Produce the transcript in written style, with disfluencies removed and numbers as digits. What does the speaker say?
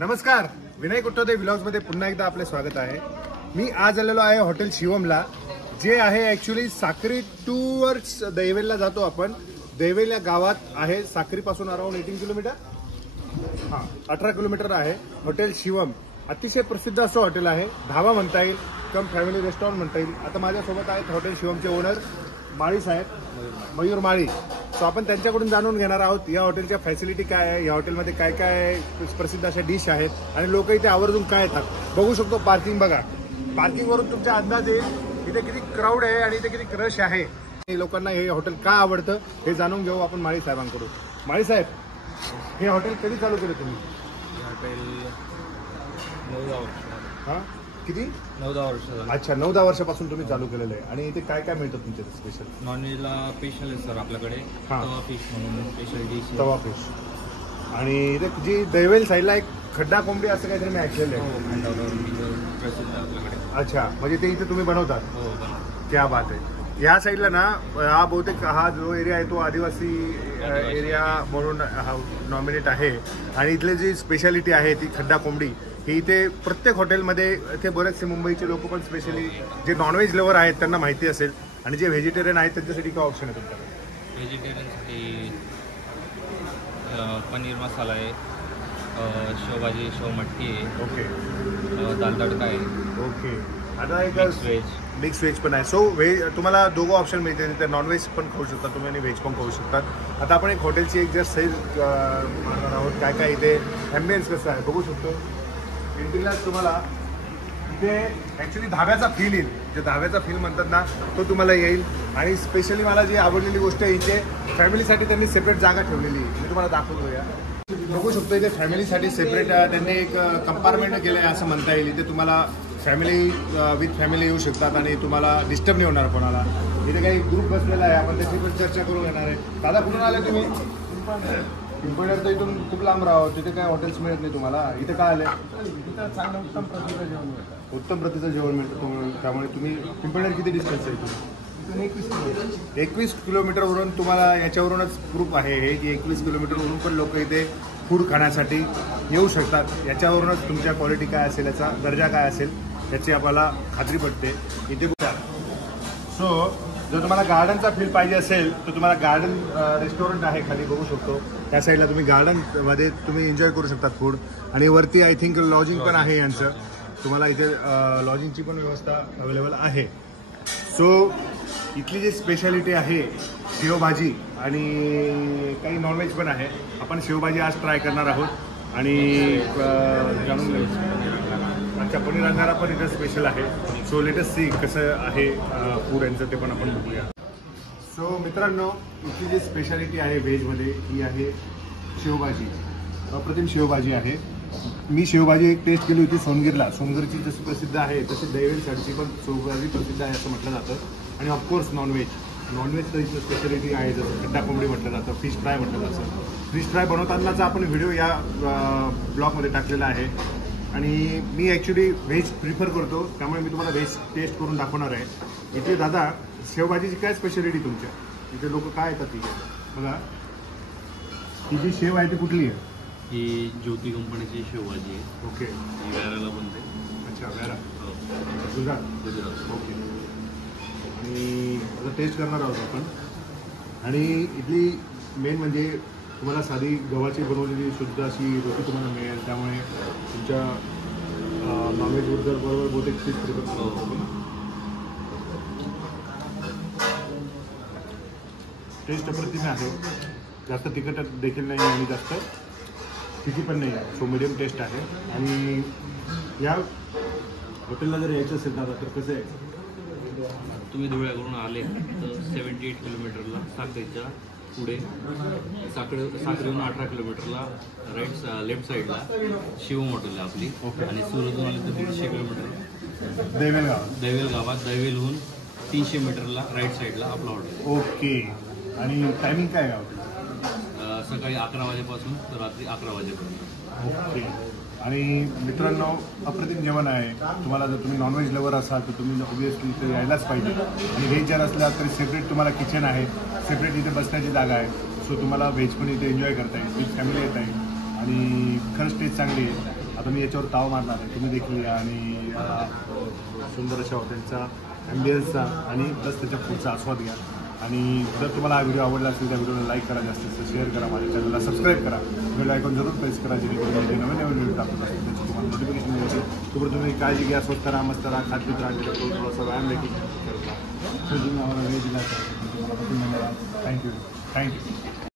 नमस्कार, विनय कुट्टोदे व्लॉग्समध्ये पुन्हा एकदा आपले स्वागत आहे। मी आज आलेलो आहे हॉटेल शिवमला, जे आहे ॲक्च्युअली साक्री टूवर्ड्स दैवेलला जातो आपण। दैवेल या गावात आहे, साक्रीपासून अराउंड 18 किलोमीटर, 18 किलोमीटर आहे हॉटेल शिवम। अतिशय प्रसिद्ध असं हॉटेल आहे, ढाबा म्हणता येईल, कम फॅमिली रेस्टॉरंट म्हणता येईल। आता माझ्यासोबत आहेत हॉटेल शिवमचे ओनर माळी साहेब, मयूर माळी। सो आपण त्यांच्याकडून जाणून घेणार आहोत या हॉटेलच्या फॅसिलिटी काय आहे, या हॉटेलमध्ये काय काय प्रसिद्ध अशा डिश आहेत आणि लोक इथे आवर्जून काय येतात। बघू शकतो पार्किंग, बघा पार्किंगवरून तुमचा अंदाज येईल इथे किती क्राऊड आहे आणि इथे किती क्रश आहे। लोकांना हे हॉटेल का आवडतं हे जाणून घेऊ आपण माळी साहेबांकडून। माळी साहेब, हे हॉटेल कधी चालू केलं तुम्ही? हॉटेल 9-10 वर्ष। हां, किती? 9-10 वर्ष। अच्छा, 9-10 वर्षापासून तुम्ही चालू केलेलं आहे। आणि इथे काय काय मिळतं तुमच्या स्पेशल? नॉनव्हेजला स्पेशल आहे सर आपल्याकडे, तवा फिश म्हणून स्पेशल डिश, तवा फिश। आणि इथे जी दैवेल साईडला एक खड्डा कोंबडी असं काहीतरी मी ऐकलेलं आहे। प्रसिद्ध आहे आपल्याकडे। अच्छा, म्हणजे ते इथे तुम्ही बनवतात? हो, बनवतो। क्या बात आहे। या साईडला ना हा बहुतेक हा जो एरिया आहे तो आदिवासी एरिया म्हणून हा नॉमिनेट आहे। आणि इथली जी स्पेशालिटी आहे ती खड्डा कोंबडी, ही इथे प्रत्येक हॉटेलमध्ये, इथे बरेचसे मुंबईचे लोक पण स्पेशली जे नॉनव्हेज लवर आहेत त्यांना माहिती असेल, आणि जे व्हेजिटेरियन आहेत त्यांच्यासाठी काय ऑप्शन आहे तुमच्याकडे? व्हेजिटेरियनसाठी पनीर मसाला आहे, शेवभाजी, शेवमटकी आहे, ओके, दाल तडका आहे, ओके। आता एक मिक्स व्हेज पण आहे। सो व्हेज तुम्हाला दोघं ऑप्शन मिळतील, तर नॉनव्हेज पण खाऊ शकता तुम्ही आणि व्हेज पण खाऊ शकतात। आता आपण एक हॉटेलची एक जस्ट सैर मारणार आहोत, काय काय इथे ॲम्बियन्स कसं आहे बघू शकतो। एंट्रीलाच तुम्हाला इथे ॲक्च्युली धाब्याचा फील येईल, जे धाब्याचा फील म्हणतात ना तो तुम्हाला येईल। आणि स्पेशली मला जी आवडलेली गोष्ट आहे, इथे फॅमिलीसाठी त्यांनी सेपरेट जागा ठेवलेली आहे, मी तुम्हाला दाखवतो। या बघू शकतो इथे फॅमिलीसाठी सेपरेट त्यांनी एक कंपार्टमेंट केलं आहे असं म्हणता येईल। इथे तुम्हाला फॅमिली विथ फॅमिली येऊ शकतात आणि तुम्हाला डिस्टर्ब नाही होणार कोणाला। इथे काही ग्रुप बसलेला आहे, आपण त्याची पण चर्चा करून घेणार आहे। दादा, कुठून आले तुम्ही? पिंपळनेर तर इथून खूप लांब राहो, तिथे काय हॉटेल्स मिळत नाही तुम्हाला, इथे काय आले? इथं चांगलं उत्तम प्रतीचं जेवण मिळतं। उत्तम प्रतीचं जेवण मिळतं, त्यामुळे तुम्ही पिंपळनेर किती डिस्टन्स आहे इथून? 21 किलोमीटरवरून तुम्हाला याच्यावरूनच प्रूफ आहे हे की 21 किलोमीटरवरून पण लोक इथे फूड खाण्यासाठी येऊ शकतात। याच्यावरूनच तुमच्या क्वालिटी काय असेल, याचा दर्जा काय असेल याची आपल्याला खात्री पडते इथे। सो जर तुम्हाला गार्डनचा फील पाहिजे असेल तर तुम्हाला गार्डन रेस्टॉरंट आहे खाली, बघू शकतो त्या साईडला तुम्ही गार्डनमध्ये तुम्ही एन्जॉय करू शकता फूड। आणि वरती आय थिंक लॉजिंग पण आहे यांचं, तुम्हाला इथे लॉजिंगची पण व्यवस्था अवेलेबल आहे। सो इथली जी स्पेशालिटी आहे शेवभाजी आणि काही नॉनव्हेज पण आहे। आपण शेवभाजी आज ट्राय करणार आहोत आणि जाणून घेऊ। अच्छा, पनीर अंगारा पण इथं स्पेशल आहे। सो लेट अस सी कसं आहे फूड यांचं, ते पण आपण बघूया। सो मित्रांनो, इथली जी स्पेशालिटी आहे व्हेजमध्ये ही आहे शेवभाजी, अप्रतिम शेवभाजी आहे। मी शेवभाजी एक टेस्ट केली होती सोनगीरला, सोनगीरची जशी प्रसिद्ध आहे तशी दैवेल साईडची पण शेवभाजी प्रसिद्ध आहे असं म्हटलं जातं। आणि ऑफकोर्स नॉनव्हेज तर इथलं स्पेशालिटी आहे, जसं खड्डा कोंबडी म्हटलं जातं, फिश फ्राय म्हटलं जातं। फिश फ्राय बनवतानाचा आपण व्हिडिओ या ब्लॉगमध्ये टाकलेला आहे। आणि मी ॲक्च्युली व्हेज प्रिफर करतो, त्यामुळे मी तुम्हाला व्हेज टेस्ट करून दाखवणार आहे। इथे दादा, शेवभाजीची काय स्पेशालिटी तुमच्या इथे? लोक काय येतात तिथे बघा, ही जी शेव आहे ती कुठली आहे? ही ज्योती कंपनीची शेवभाजी आहे। ओके, ही व्याराला बनते। अच्छा, व्यारा, गुजरात, ओके। आणि आता टेस्ट करणार आहोत आपण। आणि इथली मेन म्हणजे तुम्हाला साधी गव्हाची बनवलेली शुद्ध अशी रोटी तुम्हाला मिळेल, त्यामुळे तुमच्या नॉनव्हेज बरोबर बहुतेक फिश प्रिफर करतो। टेस्ट अप्रतिम आहे, जास्त तिखट देखील नाही आणि जास्त फिकी पण नाही आहे। सो मिडियम टेस्ट आहे। आणि या हॉटेलला जर यायचं असेल दादा तर कसं आहे? तुम्ही धुळ्याकडून आले तर 78 किलोमीटरला साखरेच्या पुढे, साखरेहून 18 किलोमीटरला लेफ्ट साईडला शिवम हॉटेल आहे आपली। ओके। आणि सुरतहून आले तर 150 किलोमीटर दैवेल गावात, दैवेलहून 300 मीटरला राईट साईडला आपला हॉटेल। ओके। आणि टायमिंग काय आहे हॉटेल? सकाळी 11 वाजेपासून तर रात्री 11 वाजेपर्यंत। ओके। आणि मित्रांनो, अप्रतिम जेवण आहे। तुम्हाला जर तुम्ही नॉनव्हेज लवर असाल तर तुम्ही ऑब्वियसली इथे यायलाच पाहिजे। आणि व्हेज जर असला तरी सेपरेट तुम्हाला किचन आहे, सेपरेट इथे बसण्याची जागा आहे। सो तुम्हाला व्हेज पण इथे एन्जॉय करता येईल, विथ फॅमिली येत आहे आणि खरंच टेस्ट चांगली आहे। आता मी याच्यावर ताव मारणार आहे, तुम्ही देखील या आणि सुंदर अशा हॉटेलचा ॲम्बियन्सचा आणि प्लस त्याच्या फूडचा आस्वाद घ्या. आणि जर तुम्हाला हा व्हिडिओ आवडला असेल त्या व्हिडिओला लाईक करा, जास्तीत जास्त शेअर करा, माझ्या चॅनलला सबस्क्राईब करा, बेल आयकॉन जरूर प्रेस करा, जेणेकरून जे नवीन नवीन व्हिडिओ टाकत असतील त्याची तुम्हाला नोटिफिकेशन मिळते. तोपर्यंत तुम्ही काळजी घ्या, स्वस्त राहा, मस्त राहा, खाद्य राहा, थोडासा व्यायाम देखील करता. तुम्हाला वेळ दिला तर थँक्यू.